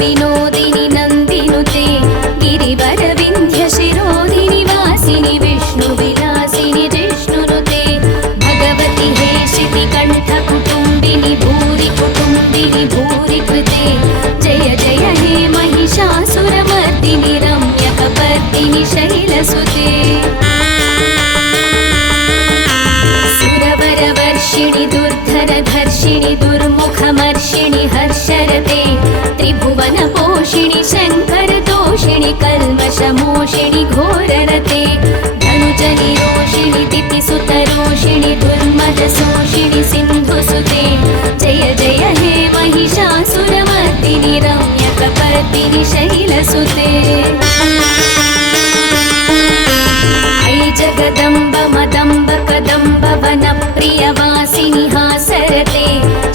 विनोदिनि नन्दिनुते गिरिवरविन्ध्यशिरोधिनि वासिनि विष्णुविलासिनि जिष्णुनुते भगवति हे शितिकण्ठकुटुम्बिनि भूरि कुटुम्बिनि भूरि कृते जय जय हे महिषासुरमर्दिनि रम्यकपर्दिनि शैलसुते सुरवरवर्षिणि दुर्धरधर्षिणि दुर्मुखमर्षिणि हर्षरते त्रिभुवनपोषिणि शङ्करतोषिणि कल्मषमोषिणि घोररते धनुजनिरोषिणि दितिसुतरोषिणि दुर्मदशोषिणि सिन्धुसुते जय जय हे महिषासुरमर्दिनि रम्यकपर्दिनि शैलसुते ऐ जगदम्ब मदम्ब कदम्ब वनप्रियवासिनि हासरते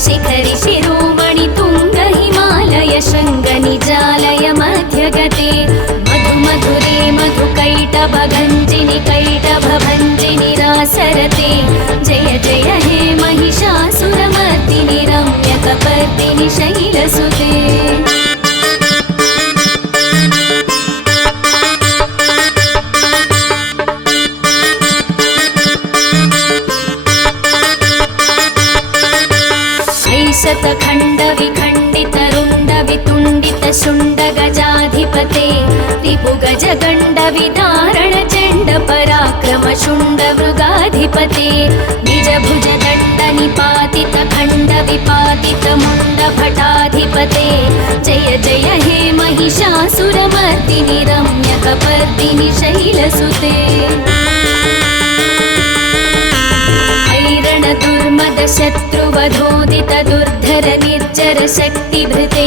शिखरि शिरोमणि तुङ्ग हिमालय शृङ्गनिजालय मध्यगते मधु मधुरे मधुकैटभगञ्जिनि कैटभभञ्जिनि रासरते जय जय हे महिषासुरमर्दिनि रम्यकपर्दिनि शैलसुते शतखण्डविखण्डितरुण्डवितुण्डितशुण्डगजाधिपते रिपुगजगण्डविदारणचण्डपराक्रमशुण्डमृगाधिपते निजभुजदण्डनिपातितखण्डविपातितमुण्डभटाधिपते जय जय हे महिषासुरमर्दिनि रम्यकपर्दिनि शैलसुते दुर्मदशत्रुवधोदित दुर्धर निर्जर शक्तिभृते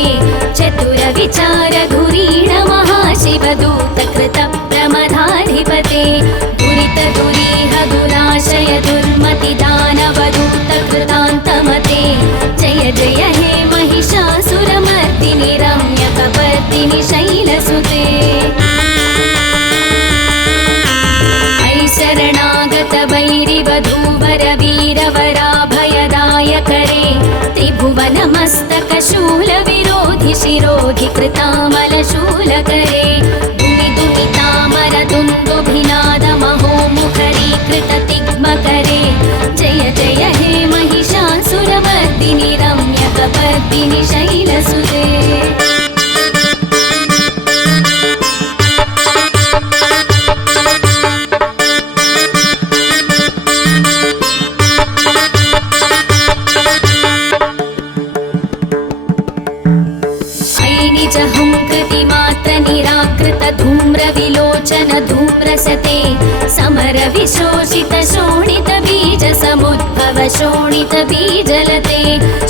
चतुरविचारधुरीण महाशिवदूत कृत प्रमदाधिपते दुरित दुरीह दुराशय दुर्मति दानवदूत कृतान्तमते जय जय हे महिषासुरमर्दिनि रम्यकपर्दिनि शैलसुते शरणागत वैरिवधूवर वीरवराभयदायकरे त्रिभुवनमस्तकशूलविरोधि शिरोधि कृतामलशूलकरे दुमिदुमितामर दुन्दुभिनादमहोमुखरीकृततिग्मकरे जय जय हे महिषासुरमर्दिनि रम्यकपर्दिनि शैलसुते धूम्रविलोचन धूम्रसते समर विशोषित शोणित बीज समुद्भव शोणित बीजलते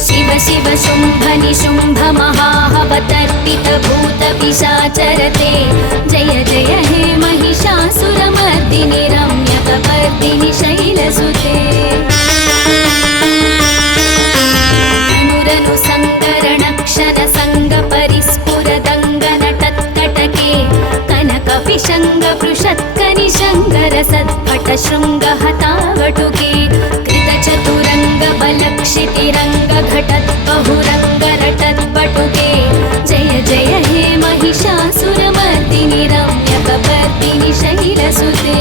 शिव शिव शुम्भ निशुम्भ महाहवतर्पित भूत पिशाचरते जय जय हे महिषासुरमर्दिनि रम्यकपर्दिनि शैलसुते अनुरनु सङ्करणक्षण सङ्ग परिस्फुरदङ्गनटत्कटके कनकविशङ्गपृषत्कनिशङ्गरसत्पटशृङ्गहतावटुके कृतचतुरङ्गबलक्षितिरङ्गघटत्बहुरङ्गरटत्पटुके जय जय हे महिषासुरमर्दिनि रम्यकपर्दिनि शैलसुते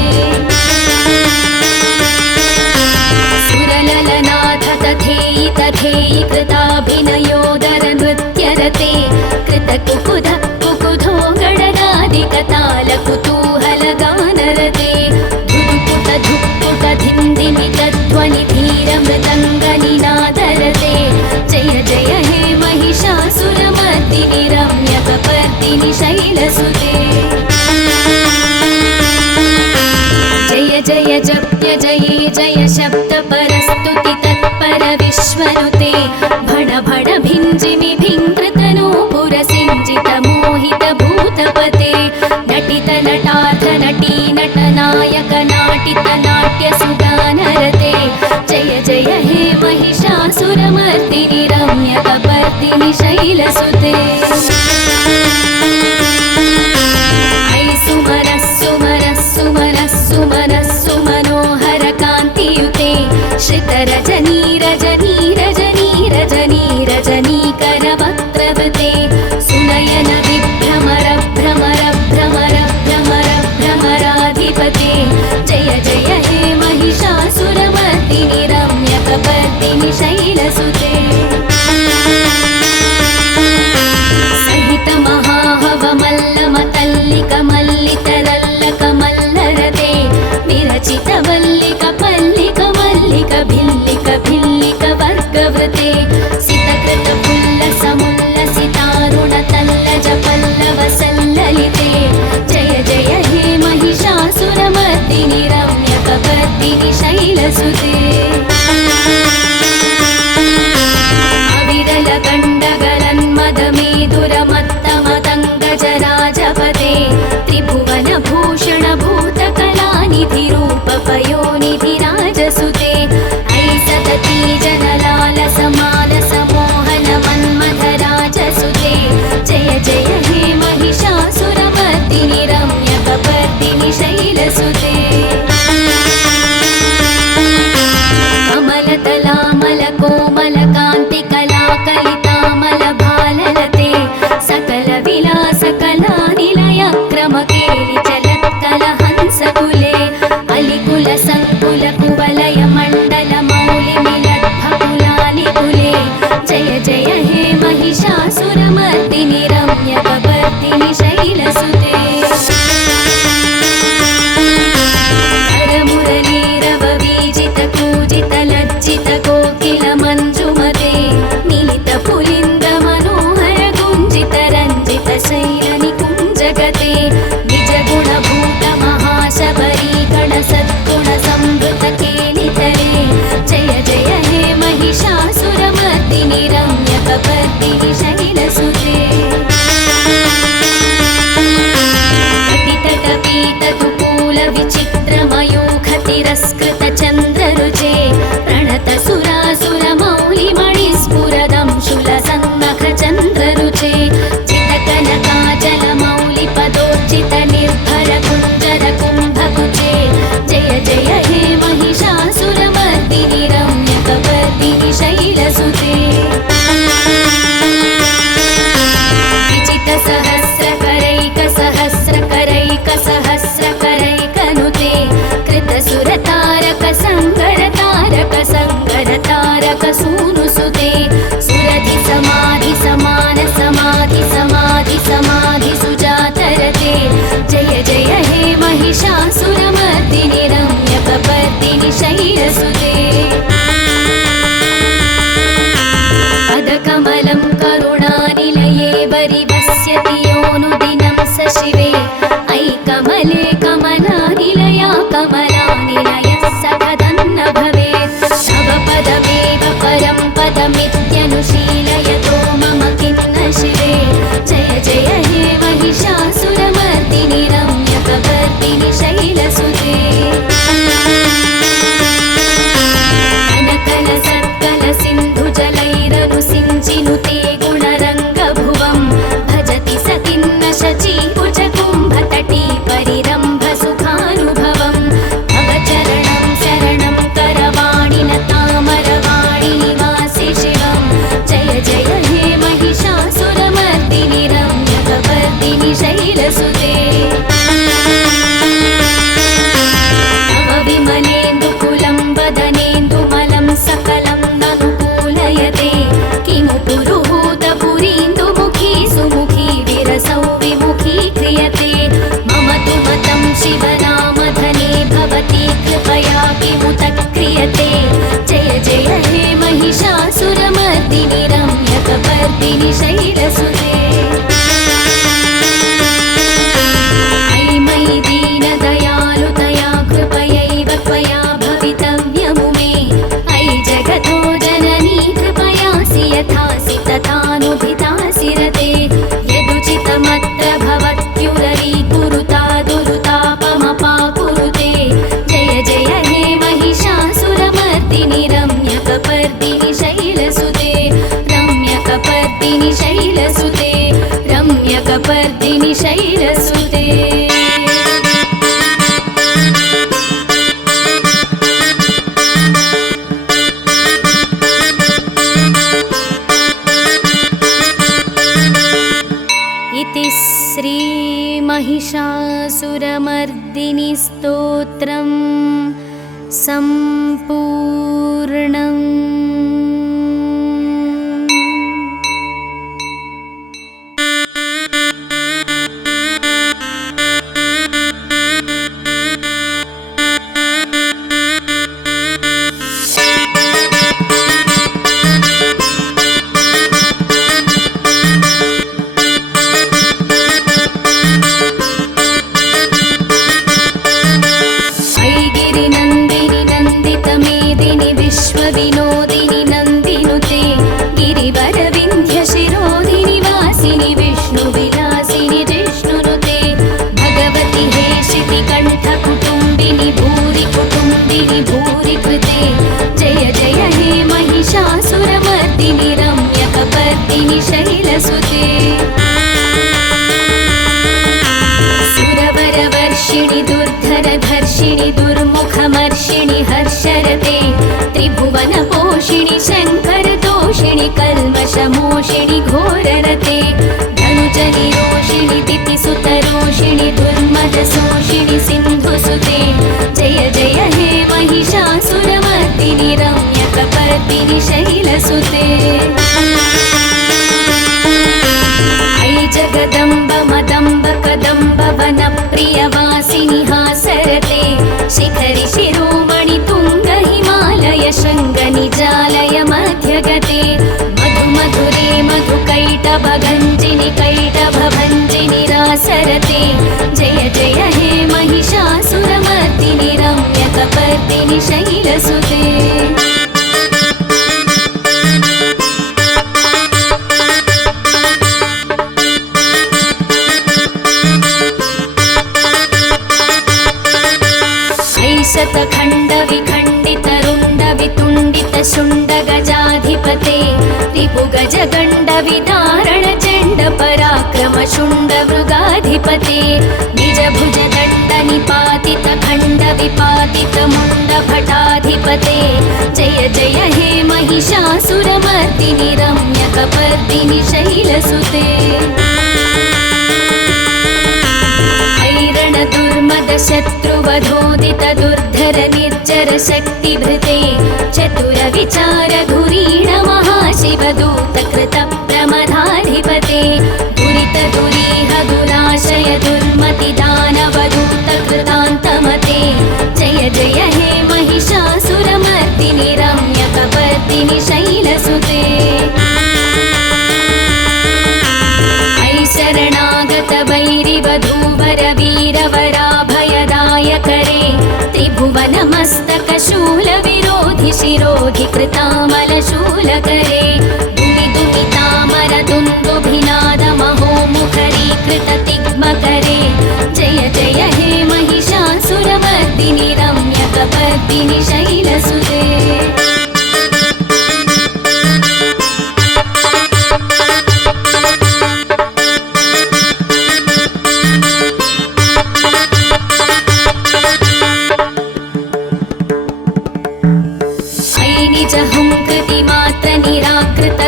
सुरललनाथ तथेयि तथेयि कृताभिनयोदर नृत्यरते कृतकुकुध कुकुधो गणगादिकताल कुतूहलगानरते धुक्पुट धुक्पुट धिन्दिमितध्वनि धीरमृदङ्गनिनादरते जय जय हे महिषासुरमर्दिनि रम्यकपर्दिनि शैलसुते जय जय जप्य जये जय शब्द परस्तुति तत्पर विश्वनुते भण भण भिञ्जिमि भिङ्कृतनूपुर सिञ्जित मोहित भूतपते नटित नटाथ नटी नटनायक नाटित नाट्य सुगानरते जय जय हे महिषासुरमर्दिनि रम्यकपर्दिनि शैलसुते ऐ सुमनः सुमनः सुमनः सुमनः सुमनोहर कान्तियुते श्रितरजनी रजनी रजनी रजनी रजनीकरवक्त्रवृते सुनयन ಶ್ಯಾಮಲ ಕೋಮಲ ಕಾಂತಿ ಕಲಾ ಕಲಿತಾಮಲ ಭಾಲಲತೆ ಸಕಲ ವಿಲಾಸ ಕಲಾ ನಿಲಯ ಕ್ರಮ ಕೇಳಿ ಚಲತ್ಕಲ ಹಂಸ ಕುಲೆ ಅಲಿಕುಲ ಸಂಕುಲ ಕುವಲಯ ಮಂಡಲ ಮೌಲಿ ಮಿಲದ್ಭ ಕುಲಾಲಿ ಕುಲೆ ಜಯ ಜಯ ಹೇ ಮಹಿಷಾಸುರ ಮರ್ದಿನಿ ರಮ್ಯ ಕಬರ್ದಿನಿ ಶೈಲಸುತೆ ಲಜ್ಜಿತ ಕೋಕಿಲ ಮಂಜುಮತೆ ಮಿಲಿತ ಪುಲಿಂದ ಮನೋಹರ ಗುಂಜಿತ ರಂಜಿತ ಶೈಲ ನಿಕುಂಜಗತೆ ನಿಜ ಗುಣಭೂತ ಮಹಾಶಬರಿ ಗಣ ಸದ್ಗುಣ ಸಂವೃತ ಕೇಳಿತರೆ ಜಯ ಜಯ ಹೇ ಮಹಿಷಾಸುರ ಮರ್ದಿನಿ ರಮ್ಯ ಕಬರ್ದಿನಿ ಶೈಲಸುತೆ ಕಟಿತಟ ಪೀತ ತುಕೂಲ ವಿಚಿತ್ರ ಮಯೂಖ ತಿರಸ್ಕೃತ ಚಂದ್ರರುಚೆ ಪ್ರಣತ ಸುರಾಸುರ ಮೌಲಿ ಮಣಿ ಸ್ಫುರದಂಶುಲ ಸನ್ನಖ ಚಂದ್ರರುಚೆ ಚಿತಕನ ಕಾಜಲ ಮೌಲಿ ಪದೋರ್ಜಿತ ನಿರ್ಭರ ಕುಂಜರ ಕುಂಭಕುಚೆ ಜಯ ಜಯ ಹೇ ಮಹಿಷಾಸುರ ಮರ್ದಿನಿ ರಮ್ಯ ಕಬರ್ದಿನಿ ಶೈಲಸುತೆ ವಿಚಿತ ಸಹಸ್ರ ಕರೈಕ ಸಹಸ್ರ ಕರೈಕ ಸಹಸ್ರ ಕರೈಕನುತೆ ಕೃತ ಸುರ ತಾರಕ ಸಂಗರ ತಾರಕ ಸಂಗರ ತಾರಕ ಸೂನುಸುತೆ ಸುರಧಿ ಸಮಾಧಿ ಸಮಾನ ಸಮಾಧಿ ಸಮಾಧಿ ಸಮಾಧಿ ಸುಜಾತರತೆ ಜಯ ಜಯ ಹೇ ಮಹಿಷಾಸುರ ಮರ್ದಿನಿ ರಮ್ಯ ಕಬರ್ದಿನಿ ಶೈಲಸುತೆ ಪದಕಮಲಂ ಕರುಣಾನಿಲಯೇ ಪರಿವಸ್ಯತಿ ಯೋನುದಿನಂ ಸ ಶಿವೆ ಐಕಮಲೆ ಕಮಲಾನಿಲಯ ಕಮಲಾನಿಲಯಃ ಸಖದನ್ನ ಭವೇತ್ ತವ ಪದಮೇವ ಪರಂ ಪದಮಿತ್ಯನುಶೀಲಯತೋ ಮಮ ಖಿನ್ನ ಶಿವೆ ಜಯ ಜಯ ಹೇ ಮಹಿಷಾಸುರ ಮರ್ದಿನಿ ರಮ್ಯ ಕಬರ್ದಿನಿ ಶೈಲಸುತೆ ಕನಕಲ ಸತ್ಕಲ ಸಿಂಧು ಜಲೈರನು ಸಿಂಚಿನುತೆ ಗುಣರಂಗ ಭುವಂ ಭಜತಿ ಸಖಿನ್ನ ಶಚಿ ಭುಜ ಕುಂಭ ತಟೀ ಪರಿರಂಭ ಸುಖಾನುಭವಂ ಭವ ಚರಣಂ ಶರಣಂ ಕರವಾಣಿನ ತಾಮರವಾಣಿ ನಿವಾಸಿ ಶಿವಂ ಜಯ ಜಯ ಹೇ ಮಹಿಷಾಸುರ ಮರ್ದಿನಿ ರಮ್ಯ ಕಬರ್ದಿನಿ ಶೈಲಸುತೆ ತವ ವಿಮಲೇಂದು ಕುಲಂ ವದನೇಂದು ಮಲಂ ಸಕಲಂ ನನುಕೂಲಯತೆ ಕಿಮು ಪುರುಹೂತ ಪುರೀಂದು ಮುಖಿ ಸುಮುಖಿ ವಿರಸೌ ವಿಮುಖಿ ಕ್ರಿಯತೆ ಮಮ ತು ಮತಂ ಶಿವನಾಮಧನೆ ಭವತಿ ಕೃಪಯಾ ಕಿಮುತ ಕ್ರಿಯತೆ ಜಯ ಜಯ ಹೇ ಮಹಿಷಾಸುರ ಮರ್ದಿನಿ ರಮ್ಯ ಕಬರ್ದಿನಿ ಶೈಲಸುತೆ ಐ ಮಯಿ ದೀನ ದಯಾಲುತಯಾ ಕೃಪಯೈವ ತ್ವಯಾ ಭವಿತವ್ಯಮು ಮೇ ಐ ಜಗತೋ ಜನನೀ ಕೃಪಯಾಸಿ ಯಥಾಸಿ ತಥಾನುಭಿತಾಸಿ ರತೆ ಯದುಚಿತಮತ್ರ ಭವತ್ಯುರರೀ ಕುರುತಾ ದುರುತಾಪಮಪಾಕುರುತೆ ಜಯ ಜಯ ಹೇ ಮಹಿಷಾಸುರ ಮರ್ದಿನಿ ರಮ್ಯ ಕಬರ್ದಿನಿ ಶೈಲಸುತೆ ರಮ್ಯ ಕಬರ್ದಿನಿ ಶೈಲಸುತೆ ರಮ್ಯ ಕಬರ್ದಿನಿ ಶೈಲಸುತೆ इति श्री महिषासुरमर्दिनी स्तोत्रं सम्पूर्णम्। विनोदिनी नन्दिनुते गिरिवरविन्ध्य शिरोदिनि वासिनि विष्णु विलासिनि जिष्णुनुते भगवति हे शितिकण्ठ कुटुम्बिनि भूरि कुटुम्बिनि भूरि कृते जय जय हे महिषासुरमर्दिनि रम्य कबर्दिनि शैलसुते सुरवरवर्षिणि दुर्धरधर्षिणि दुर्मुखमर्षिणि हर्षरते त्रिभुवन तोषिणि शङ्करतोषिणि कल्मषमोषिणि घोररते धनुजनिरोषिणि दितिसुतरोषिणि दुर्मदशोषिणि सिन्धुसुते जय जय हे महिषासुरमर्दिनि रम्यकपर्दिनि शैलसुते ऐ जगदम्ब मदम्ब कदम्ब वनप्रियवासिनि हासरते शिखरि शिरोमणि तुङ्ग हिमालय शृङ्गनिजालय मध्यगते मधु मधुरे मधुकैटभगञ्जिनि कैटभभञ्जिनि रासरते जय जय हे महिषासुरमर्दिनि रम्यकपर्दिनि शैलसुते शतखण्डविखण्डितरुण्डवितुण्डितशुण्डगजाधिपते रिपुगजगण्डविदारणचण्डपराक्रमशुण्डमृगाधिपते निजभुजदण्डनिपातितखण्डविपातितमुण्डभटाधिपते जय जय हे महिषासुरमर्दिनि रम्यकपर्दिनि शैलसुते शत्रुवधोदित दुर्धर निर्जर शक्तिभृते चतुर विचार धुरीण महाशिवदूत कृत प्रमदाधिपते दुरित दुरीह दुराशय दुर्मति दानवदूत कृतान्तमते जय जय हे महिषासुरमर्दिनि रम्यकपर्दिनि शैलसुते शरणागत वैरिवधूवर वीरवराभयदायकरे त्रिभुवनमस्तकशूलविरोधि शिरोधि कृतामलशूलकरे दुमि दुमितामर दुन्दुभिनादमहोमुखरीकृत तिग्मकरे जय जय हे महिषासुरमर्दिनि रम्यकपर्दिनि शैलसुते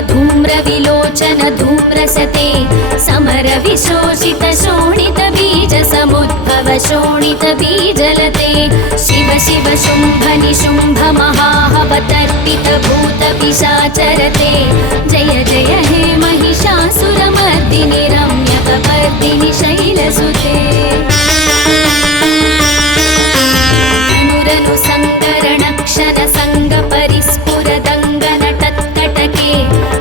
धूम्रविलोचन धूम्रसते समर विशोषित शोणित बीज समुद्भव शोणित बीजलते शिव शिव शुम्भ निशुम्भ महाहवतर्पित भूत पिशाचरते जय जय हे महिषासुरमर्दिनि रम्यकपर्दिनि शैलसुते अनुरनु सङ्करणक्षण सङ्गपरिस्फुरदङ्गनटत्कटके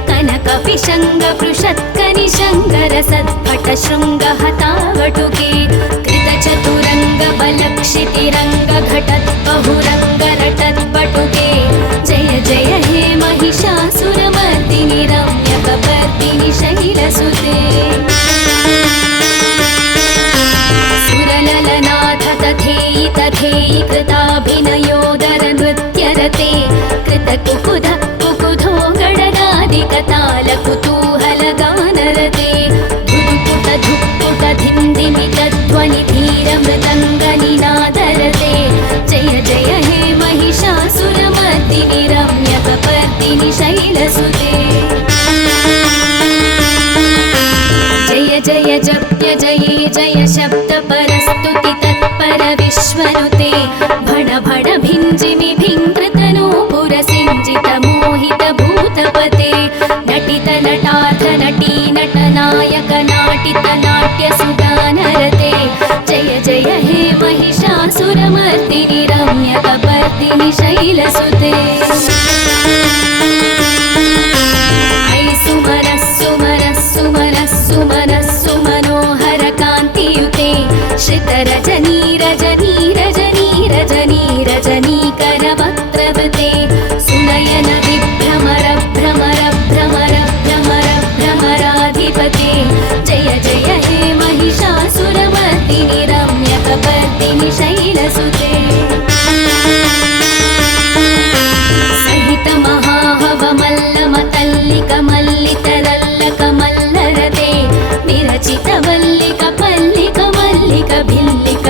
कनकपिशङ्गपृषत्कनिशङ्करसत्पट शृङ्गहतावटुके कृतचतुरङ्गबलक्षितिरङ्गघटद्बहुरङ्गरटद्बटुके जय जय हे महिषासुरमर्दिनि रम्यकपर्दिनि शैलसुते सुरललनाथ तथेयि तथेयि कृताभिनयोदर नृत्यरते कृतकुकुध कुकुधो गणनादिकताल कुतूहलगानरते धुक्पुट धुक्पुट धिन्दिमित ध्वनि धीर मृदङ्गनिनादरते जय जय हे महिषासुरमर्दिनि रम्यकपर्दिनि शैलसुते जय जय जप्य जये जय शब्द परस्तुति तत्पर विश्वनुते भण भण भिञ्जिमि भिङ्कृतनो पुरसिञ्जित मोहित भूतपते नटित नटार्थ नटी नटनायक नाटित नाट्य सुगानरते जय जय हे महिषासुरमर्दिनि रम्यकपर्दिनि शैलसुते सुमनः कान्तियुते श्रितरजनी रजनी रजनी रजनी रजनीकरवक्त्रवृते सुनयन विभ्रमर भ्रमर भ्रमर भ्रमर भ्रमराधिपते जय जय हे महिषासुरमर्दिनि रम्यकपर्दिनि शैलसुते सहित महाहवमल्लमतल्लिकमल्लितरल्लकमल्लरते विरचित वल्लिक मल्लिक भिल्लिक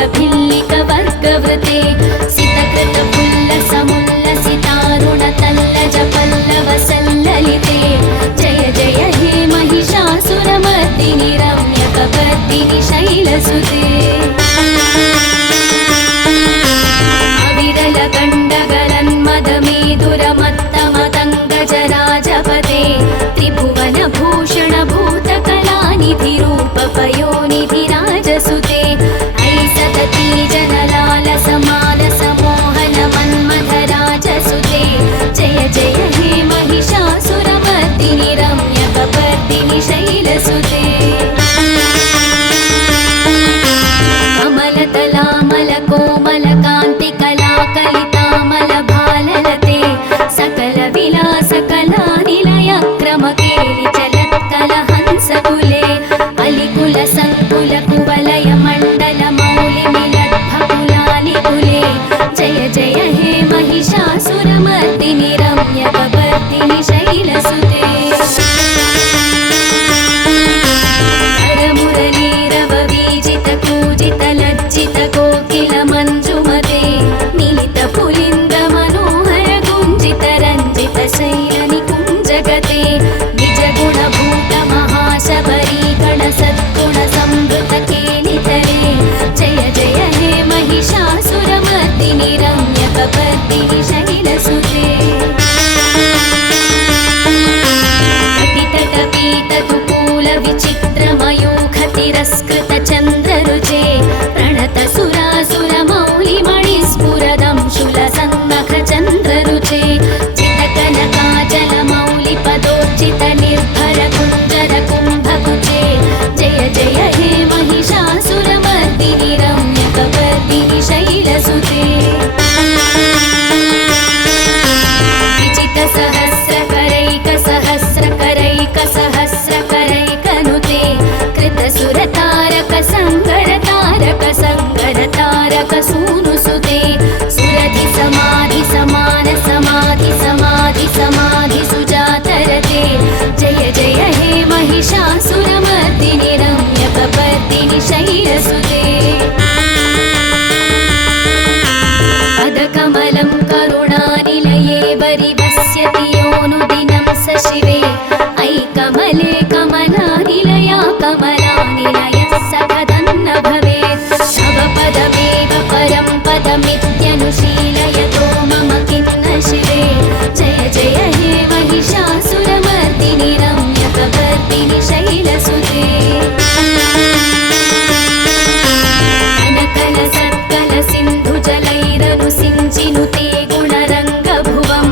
चक्रवर्तिनि शैलसुते करमुरलीरववीजित कूजित लज्जित कोकिल मञ्जुमते मिलित पुलिन्द मनोहर गुञ्जित रञ्जित शैल निकुञ्जगते निज गुणभूत महाशबरी गण सद्गुण संवृत केलितरे जय जय हे महिषासुरमर्दिनि रम्यकपर्दिनि शैलसुते कटितटपीतकुकूल विचित्रमयूख तिरस्कृत चन्द्ररुचे प्रणत सुरासुरमौलिमणिस्फुरदं शूलसन्नख चन्द्ररुचे चितकनकाजलमौलि पदोर्चित निर्भर कुञ्जर कुम्भकुचे जय जय हे महिषासुरमर्दिनि रम्यकपर्दिनि शैलसुते विजितसहस्रकरैकसहस्रकरैकसहस्रकरैकनुते कृतसुरतारकसङ्गरतारकसङ्गरतारकसूनुसुते सुरधि समाधि समान समाधि समाधि समाधि सुजातरते जय जय हे महिषासुरमर्दिनि रम्यकपर्दिनि शैलसुते पदकमलं करुणानिलये वरिवस्यति योऽनुदिनं स शिवे अयि कमले कमलानिलया कमलानिलयः स कदन्न भवेत् तव पदमेव परं पदमित्यनुशीलयतो मम किं न शिवे जय जय हे महिषासुरमर्दिनि रम्यकपर्दिनि शैलसुते सिंचिनुते गुणरङ्गभुवं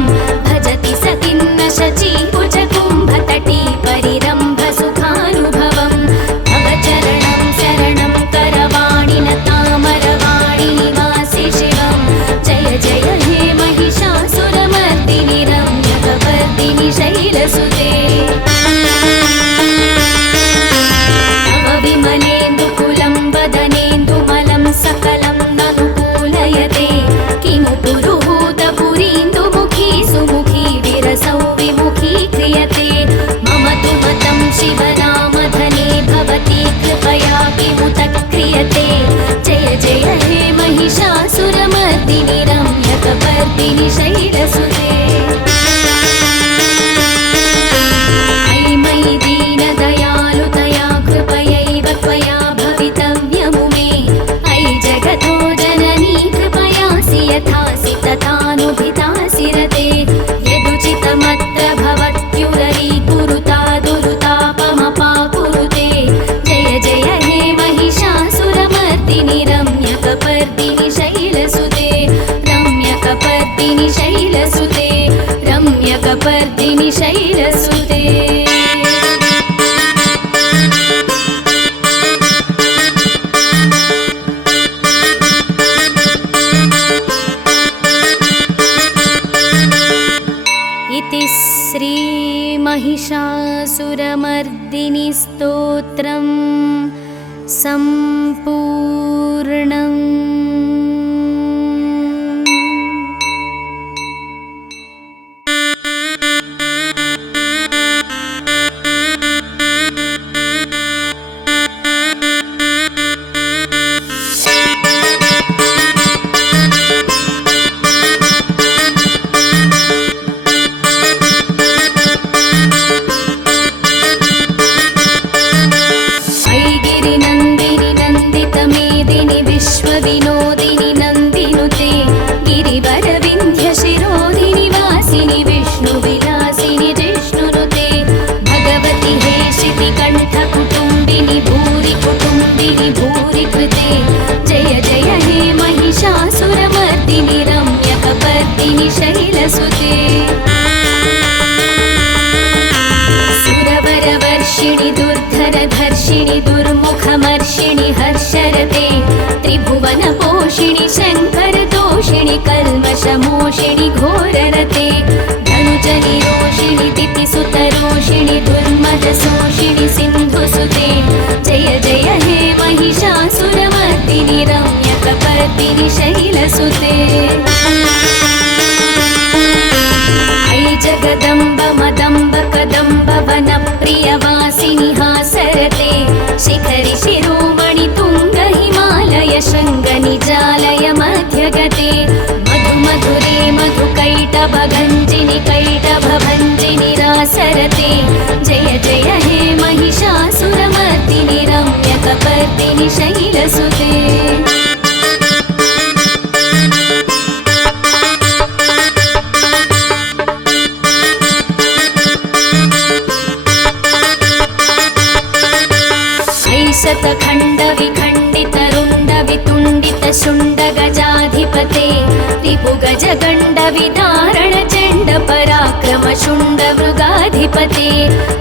भजति सतिन्न शचीकुचकुम्भतटी परिरम्भसुखानुभवं तव चरणं शरणं करवाणि न तामरवाणि निवासि शिवं जय जय हे महिषासुरमर्दिनि रम्यकपर्दिनि शैलसुते तव विमलेन्दुकुलं वदनेन्दुमलं सकलं ननुकूलयते किमु पुरुहूतपुरीन्दुमुखी सुमुखी विरसौ विमुखी क्रियते मम तु मतं शिवनामधने भवती कृपया किमुत क्रियते जय जय हे महिषासुरमर्दिनि रम्यकपर्दिनि शैलसुते अयि मयि दीनदयालुतया कृपयैव त्वया भवितव्यमु मे अयि जगतो जननी कृपयासि यथासि तथानुभितासि रते यदुचितमत्र भवत्युररीकुरुता दुरुतापमपाकुरुते जय जय हे महिषासुरमर्दिनि रम्यकपर्दिनि शैलसुते रम्यकपर्दिनि शैलसुते रम्यकपर्दिनि शैलसुते इति श्री महिषासुरमर्दिनि स्तोत्रं सम्पूर्णम्। विश्वविनोदिनि नन्दिनुते गिरिवरविन्ध्यशिरोधिनि वासिनि विष्णुविलासिनि जिष्णुनुते भगवति हे शितिकण्ठकुटुम्बिनि भूरि कुटुम्बिनि भूरि कृते जय जय हे महिषासुरमर्दिनि रम्यकपर्दिनि शैलसुते सुरवरवर्षिणि दुर्धरधर्षिणि दुर्मुखमर्षिणि हर्षरते त्रिभुवनपोषिणि शङ्करतोषिणि कल्मषमोषिणि घोररते धनुजनिरोषिणि दितिसुतरोषिणि दुर्मदशोषिणि सिन्धुसुते जय जय हे महिषासुरमर्दिनि रम्यकपर्दिनि शैलसुते अयि जगदम्ब दानवरते जय जय हे महिषासुरमर्दिनि रम्यकपर्दिनि शैलसुते शतखण्डविखण्डितरुण्डवितुण्डितशुण्डगजाधिपते रिपुगजगण्डविदारणचण्डपराक्रमशुण्डमृगाधिपते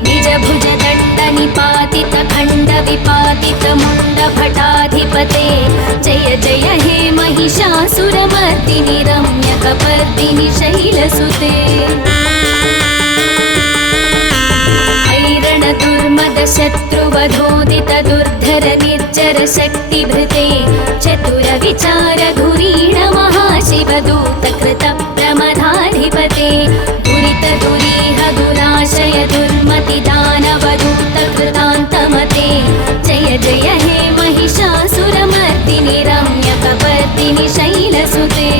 निजभुजदण्डनिपातितखण्डविपातितमुण्डभटाधिपते जय जय हे महिषासुरमर्दिनि रम्यकपर्दिनि शैलसुते शत्रुवधोदित दुर्धर निर्जर शक्तिभृते चतुर विचार धुरीण महाशिवदूत कृत प्रमदाधिपते दुरित दुरीह दुराशय दुर्मति दानवदूत कृतान्तमते जय जय हे महिषासुरमर्दिनि रम्यकपर्दिनि शैलसुते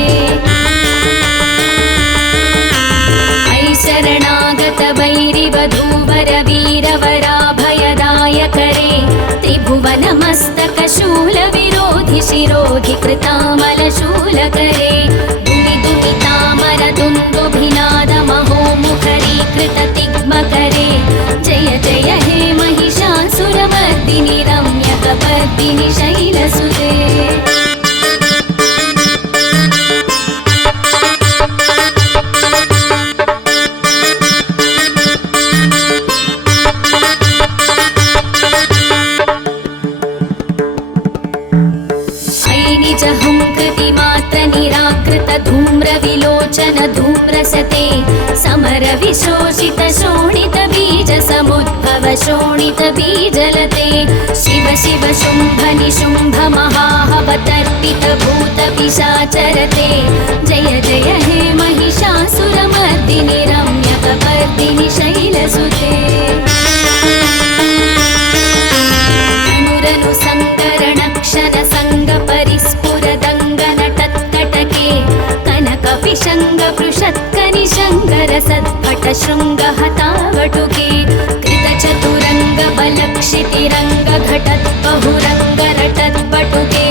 शरणागत वैरिवधूवर वीरवराभयदायकरे त्रिभुवनमस्तकशूलविरोधि शिरोधि कृतामलशूलकरे दुमिदुमितामरदुन्दुभिनादमहोमुखरीकृततिग्मकरे जय जय हे महिषासुरमर्दिनि रम्यकपर्दिनि शैलसुते धूम्रविलोचन धूम्रसते समर विशोषित शोणित बीज समुद्भव शोणित बीजलते शिव शिव शुम्भ निशुम्भ महाहवतर्पित भूत पिशाचरते जय जय हे महिषासुरमर्दिनि रम्यकपर्दिनि शैलसुते अनुरनु सङ्करणक्षण सङ्ग परिस्फुरदङ्गनटत्कटके कनकपिशङ्गपृषत्कनिशङ्करसत्पट शृङ्गहतावटुके कृतचतुरङ्गबलक्षितिरङ्गघटद्बहुरङ्गरटद्बटुके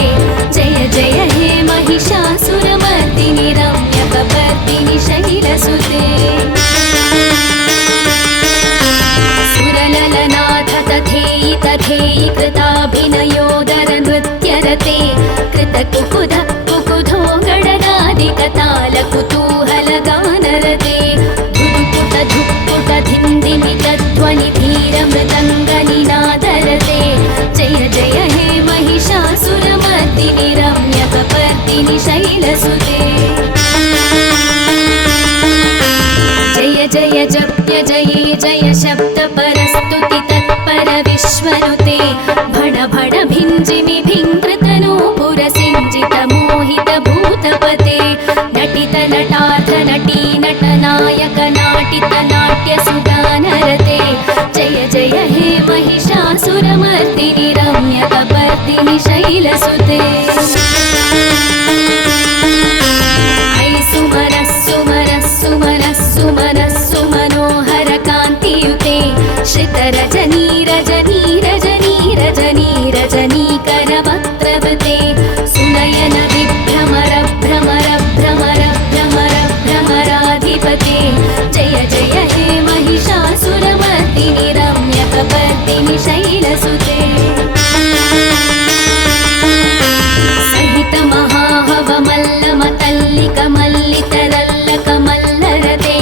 जय जय हे महिषासुरमर्दिनि रम्यकपर्दिनि शैलसुते सुरललनाथ तथेयि तथेयि कृताभिनयोदर नृत्यरते कृतकुकुध कुकुधो गणनादिकताल कुतूहलगानरते धुक्पुट धुक्पुट धिन्दिमित ध्वनि धीर मृदङ्गनिनादरते जय जय हे महिषासुरमर्दिनि रम्यकपर्दिनि शैलसुते जय जय जप्य जये जय शब्द परस्तुति तत्पर विश्वनुते भण भण भिञ्जिमि भिङ्कृतनो पुरसिञ्जित मोहित भूतपते नटित नटार्थ नटी नटनायक नाटित नाट्य सुगानरते जय जय हे महिषासुरमर्दिनि रम्यकपर्दिनि शैलसुते सुमनः कान्तियुते श्रितरजनी रजनी रजनी रजनी रजनीकरवक्त्रवृते सुनयन विभ्रमर भ्रमर भ्रमर भ्रमर भ्रमराधिपते जय जय हे महिषासुरमर्दिनि रम्यकपर्दिनि शैलसुते सहित महाहवमल्लमतल्लिकमल्लितरल्लकमल्लरते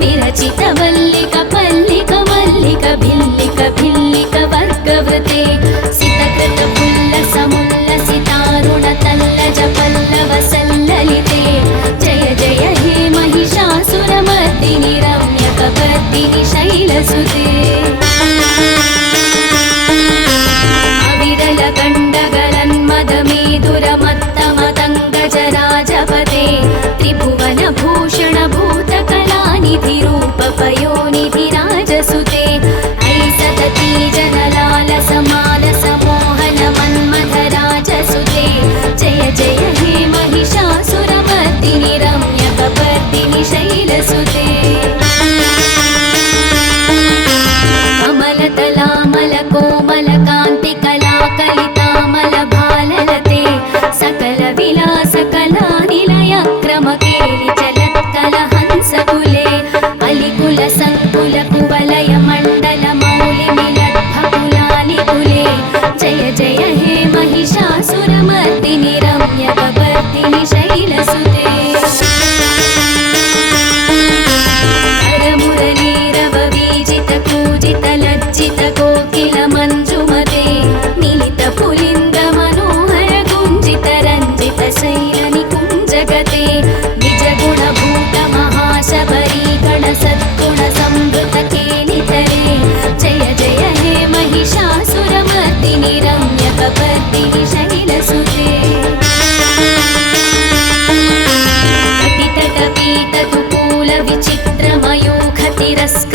विरचित वल्लिक पल्लिक मल्लिक भिल्लिक भिल्लिक वर्गवृते सितकृत पुल्लसमुल्लसितारुण तल्लज पल्लव सल्ललिते जय जय हे महिषासुरमर्दिनि रम्यकपर्दिनि शैलसुते अविरल गण्डगलन्मदमेदुरमत्तमतङ्गजराजपते त्रिभुवन भूषण भूतकलानिधि रूपपयोनिधिराजसुते ऐसदती जनलाल समाल समोहन मन्मथराजसुते जय जय हे महिषासुरमर्दिनि रम्यकपर्दिनि शैलसुते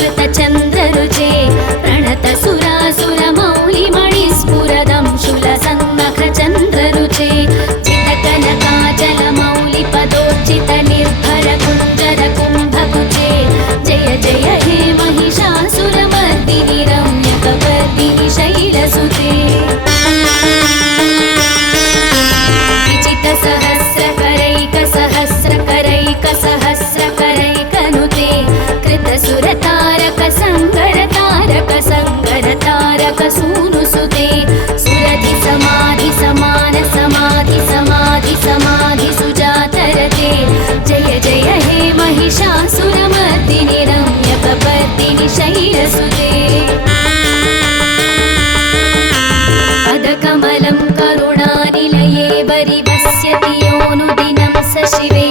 कृतचन्द्ररुचे प्रणतसुरासुरमौलिमणिस्फुरदं शूलसन्नखचन्द्ररुचे चितकनकाचलमौलिपदोर्चितनिर्भरकुञ्जरकुम्भकुचे जय जय हे महिषासुरमर्दिनि रम्यकपर्दिनि शैलसुते विचितसहस्रकरैकसहस्रकरैकसहस्रकरैकनुते कृतसुरतारकसङ्करतारकसङ्करतारकसूनुसुते सुरधिसमाधिसमाधिसमाधिसमाधिसुजातरते जय जय हे महिषासुरमर्दिनि रम्यकपर्दिनि शैलसुते पदकमलं करुणानिलये वरिवस्यति योऽनुदिनं स शिवे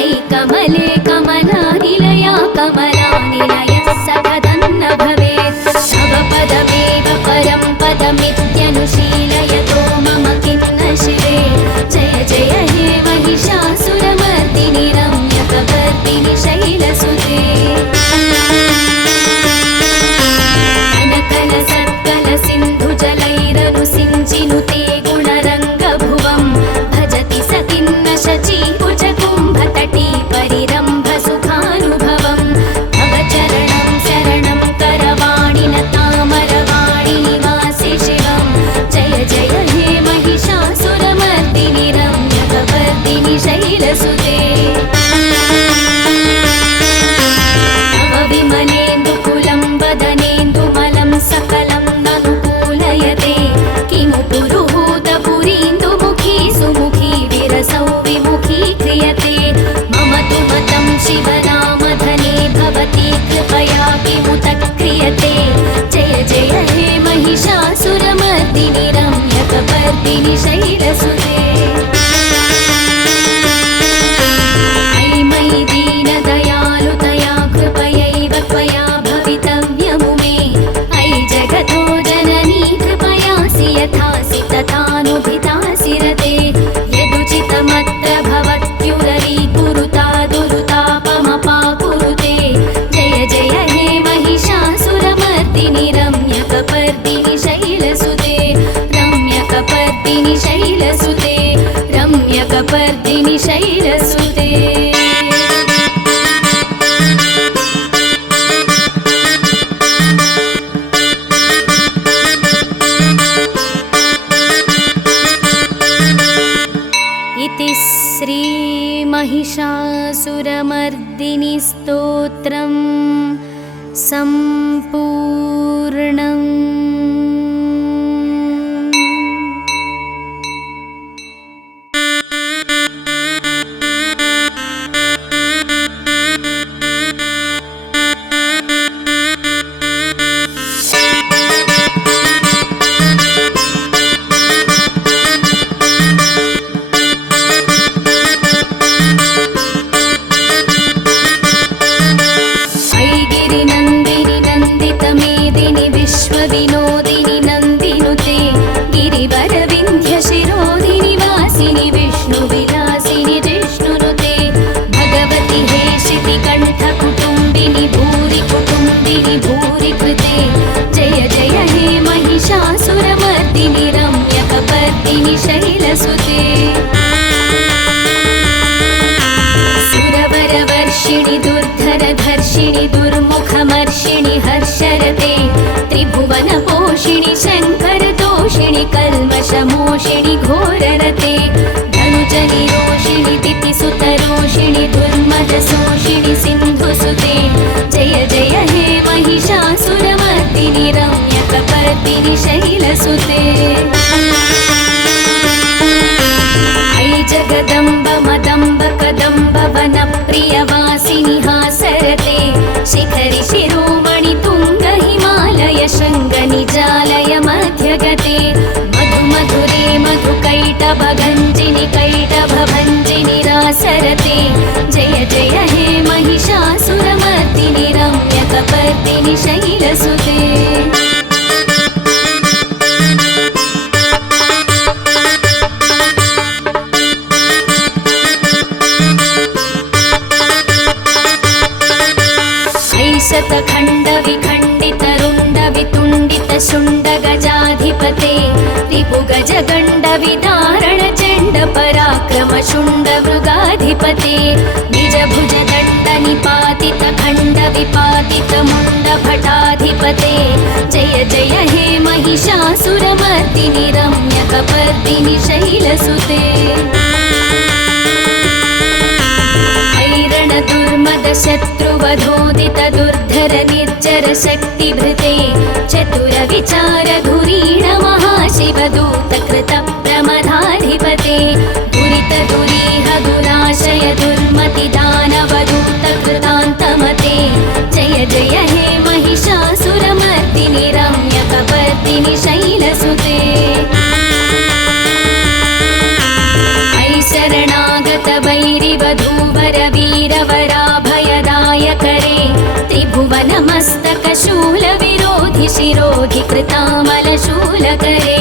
ऐकमले कमलानिलया कमलानिलयः सखदन्न भवेत् तव पदमेव परं पदमित्यनुशीलयतो मम किं न शिवे जय जय हे महिषासुरमर्दिनि रम्यकपर्दिनि शैलसुते कनकलसत्कलसिन्धुजलैरनुसिञ्चिनुते गुणरङ्गभुवं भजति स किन्न शचीकुचकुम्भतटी परिरम्भसुखानुभवं तव चरणं शरणं करवाणि न तामरवाणि निवासि शिवं जय जय हे महिषासुरमर्दिनि रम्यकपर्दिनि शैलसुते तव विमलेन्दुकुलं वदनेन्दुमलं सकलं ननुकूलयते किमु पुरुहूतपुरीन्दुमुखी सुमुखी विरसौ विमुखी क्रियते मम तु मतं शिवनामधने भवती कृपया किमुत क्रियते जय जय हे महिषासुरमर्दिनि रम्यकपर्दिनि शैलसुते अयि मयि दीनदयालुतया कृपयैव त्वया भवितव्यमु मे अयि जगतो जननी कृपयासि यथासि तथानुभितासि रते यदुचितमत्र भवत्युररीकुरुता दुरुतापमपाकुरुते जय जय हे महिषासुरमर्दिनि रम्यकपर्दिनि शैलसुते रम्यकपर्दिनि शैलसुते रम्यकपर्दिनि शैलसुते इति श्री महिषासुरमर्दिनि स्तोत्रं सम्पूर्णम्। विश्वविनोदिनि नन्दिनुते गिरिवरविन्ध्यशिरोधिनि वासिनि विष्णुविलासिनि जिष्णुनुते भगवति हे शितिकण्ठकुटुम्बिनि भूरि कुटुम्बिनि भूरि कृते जय जय हे महिषासुरमर्दिनि रम्यकपर्दिनि शैलसुते सुरवरवर्षिणि दुर्धरधर्षिणि दुर्मुखमर्षिणि हर्षरते त्रिभुवनपोषिणि शङ्करतोषिणि कल्मषमोषिणि घोररते धनुजनिरोषिणि दितिसुतरोषिणि दुर्मदशोषिणि सिन्धुसुते जय जय हे महिषासुरमर्दिनि रम्यकपर्दिनि शैलसुते अयि जगदम्ब मदम्ब कदम्ब वनप्रियवासिनि हासरते शिखरि शिरोमणि तुङ्ग हिमालय शृङ्गनिजालय मध्यगते मधु मधुरे मधुकैटभगञ्जिनि कैटभभञ्जिनि रासरते जय जय हे महिषासुरमर्दिनि रम्यकपर्दिनि शैलसुते शतखण्ड विखण्डित रुण्ड वितुण्डित शुण्ड गजाधिपते रिपु गज गण्ड विदारण चण्ड पराक्रम शुण्ड मृगाधिपते निज भुज दण्ड निपातित खण्ड विपातित मुण्ड भटाधिपते जय जय हे महिषासुरमर्दिनि रम्यकपर्दिनि शैलसुते दुर्मद शत्रुवधोदित दुर्धर निर्जर शक्तिभृते चतुर विचार धुरीण महाशिवदूत कृत प्रमदाधिपते दुरित दुरीह दुराशय दुर्मति दानवदूत कृतान्तमते जय जय हे महिषासुरमर्दिनि रम्यकपर्दिनि शैलसुते शरणागत वैरिवधूवर वीरवराभयदायकरे त्रिभुवनमस्तक शूल विरोधि शिरोधि कृतामलशूलकरे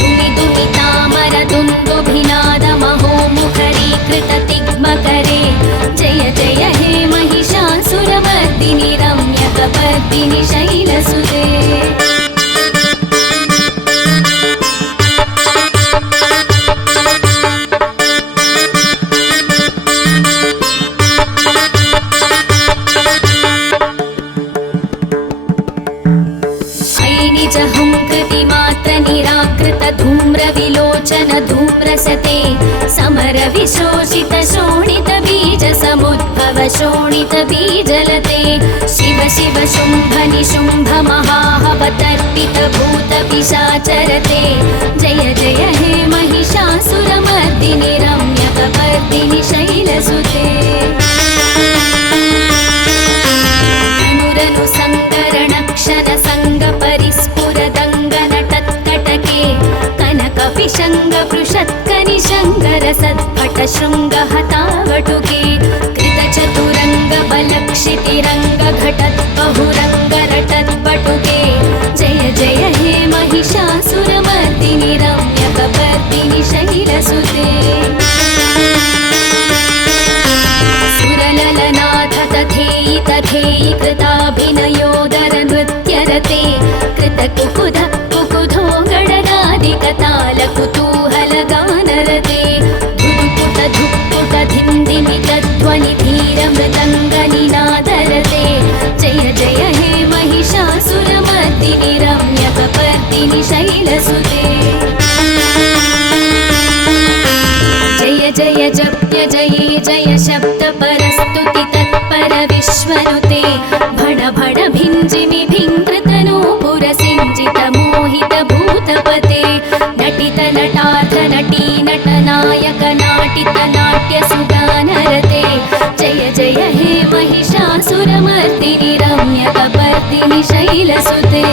दुमि दुमितामर दुन्दुभिनाद महोमुखरीकृत तिग्मकरे जय जय हे महिषासुरमर्दिनि रम्यकपर्दिनि शैलसुते धूम्रविलोचन धूम्रसते समर विशोषित शोणित बीज समुद्भव शोणित बीजलते शिव शिव शुम्भ निशुम्भ महाहवतर्पित भूत पिशाचरते जय जय हे महिषासुरमर्दिनि रम्यकपर्दिनि शैलसुते अनुरनु सङ्करणक्षण सङ्ग परिस्फुरदङ्गनटत्कटके कनकपिशङ्ग पृषत्कनिशङ्कर सत्पट शृङ्गहतावटुके कृतचतुरङ्ग बलक्षितिरङ्ग घटत् बहुरङ्ग रटत्पटुके जय जय हे महिषासुरमर्दिनि रम्यकपर्दिनि शैलसुते सुरललनाथ तथेयि तथेयि कृताभिनयोदर नृत्यरते कृतकुकुध कुकुधो गणनादिकताल कुतूहल गानरते धुक्पुट धुक्पुट धिन्दिमित ध्वनि धीर मृदङ्गनिनादरते जय जय हे महिषासुरमर्दिनि रम्यकपर्दिनि शैलसुते जय जय जप्य जये जय शब्द परस्तुति तत्पर विश्वनुते भण भण भिञ्जिमि भिङ्कृतनूपुर सिञ्जित मोहित भूतपते नटित नटार्थ नटी नटनायक नाटित नाट्य सुगानरते जय जय हे महिषासुरमर्दिनि रम्यकपर्दिनि शैलसुते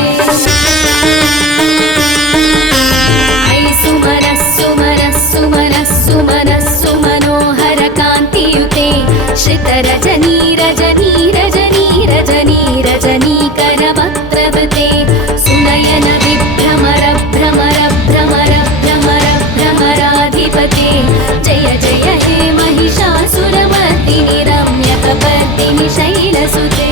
सुमनोहर कान्तियुते श्रितरजनी रजनी रजनी रजनी रजनीकर वक्त्रवृते सुनयन विभ्रमर भ्रमर भ्रमर भ्रमर भ्रमराधिपते जय जय हे महिषासुरमर्दिनि रम्यकपर्दिनि शैलसुते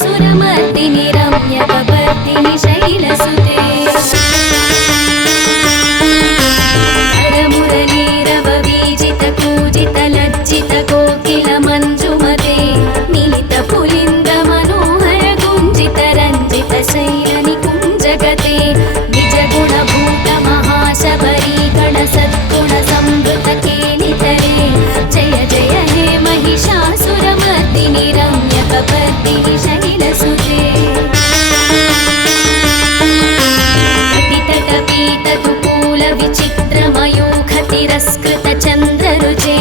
महिषासुरमर्दिनि रम्यकपर्दिनि शैलसुते लज्जितकोकिलमञ्जुमते मिलितपुलिन्दमनोहरगुञ्जितरञ्जितशैलनिकुञ्जगते निजगुणभूतमहाशबरीगणसद्गुणसंवृतकेलितरे जय जय हे महिषासुरमर्दिनि रम्यकपर्दिनि शैलसुते पतितटपीततुकूलविचित्रमयूखतिरस्कृतचन्द्ररुचे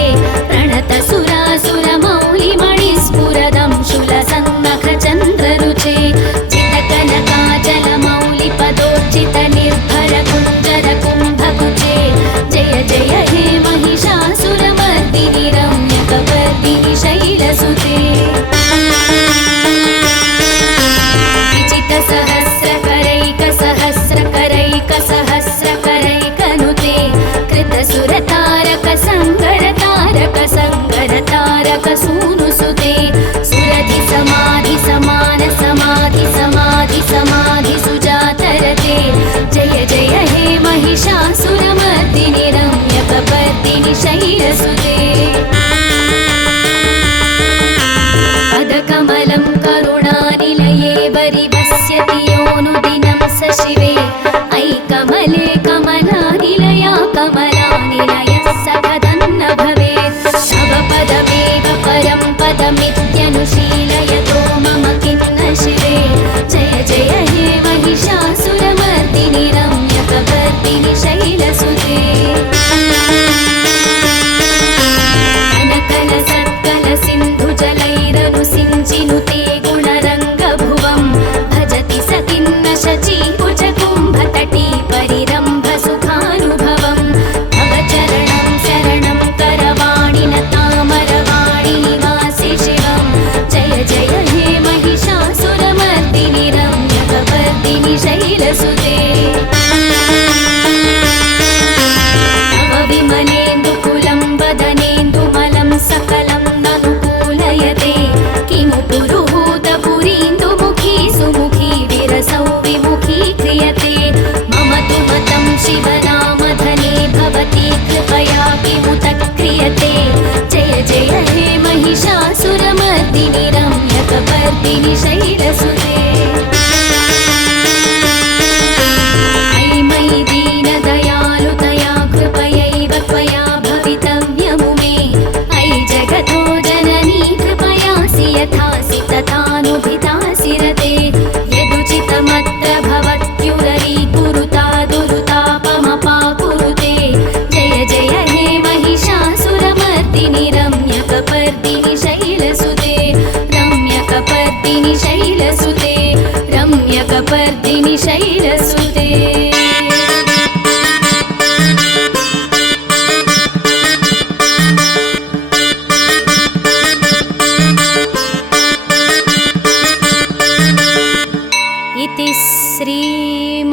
प्रणतसुरासुरमौलिमणिस्फुरदंशुलसन्नखचन्द्ररुचे चितकनकाचलमौलिपदोर्चितनिर्भरकुञ्जरकुम्भकुचे जय जय हे महिषासुरमर्दिनि रम्यकपर्दिनि शैलसुते विजितसहस्रकरैकसहस्रकरैकसहस्रकरैकनुते कृतसुरतारकसङ्गरतारकसङ्गरतारकसूनुसुते सुरधिसमाधिसमाधिसमाधिसमाधिसुजातरते जय जय हे महिषासुरमर्दिनि रम्यकपर्दिनि शैलसुते पदकमलं करुणानिलये वरिवस्यति योऽनुदिनं स शिवे अयि कमले कमलानिलया कमलानिलयः सखदन्न भवेत् तव पदमेव परं पदमित्यनुशीलयतो मम किन्न शिवे जय जय हे महिषासुरमर्दिनि रम्यकपर्दिनि शैलसुते सिन्धुजलैरनुसिञ्चिनुते गुणरङ्गभुवं भजति स किन्न शचीकुचकुम्भतटी परिरम्भसुखानुभवं तव चरणं शरणं करवाणि न तामरवाणि निवासि शिवं जय जय हे महिषासुरमर्दिनि रम्यकपर्दिनि शैलसुते तव विमलेन्दुकुलं वदनेन्दुमलं सकलं ननुकूलयते किमु पुरुहूतपुरीन्दुमुखी सुमुखी विरसौ विमुखी क्रियते मम तु मतं शिवनामधने भवती कृपया किमुत क्रियते जय जय हे महिषासुरमर्दिनि रम्यकपर्दिनि शैलसुते अयि मयि दीनदयालुतया कृपयैव त्वया भवितव्यमु मे अयि जगतो जननी कृपयासि यथासि तथानुभितासि रते यदुचितमत्र भवत्युररीकुरुता दुरुतापमपाकुरुते जय जय हे महिषासुरमर्दिनि रम्यकपर्दिनि शैलसुते रम्यकपर्दिनि शैलसुते रम्यकपर्दिनि शैलसुते इति श्री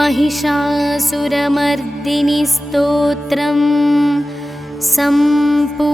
महिषासुरमर्दिनि स्तोत्रं सम्पूर्णम्।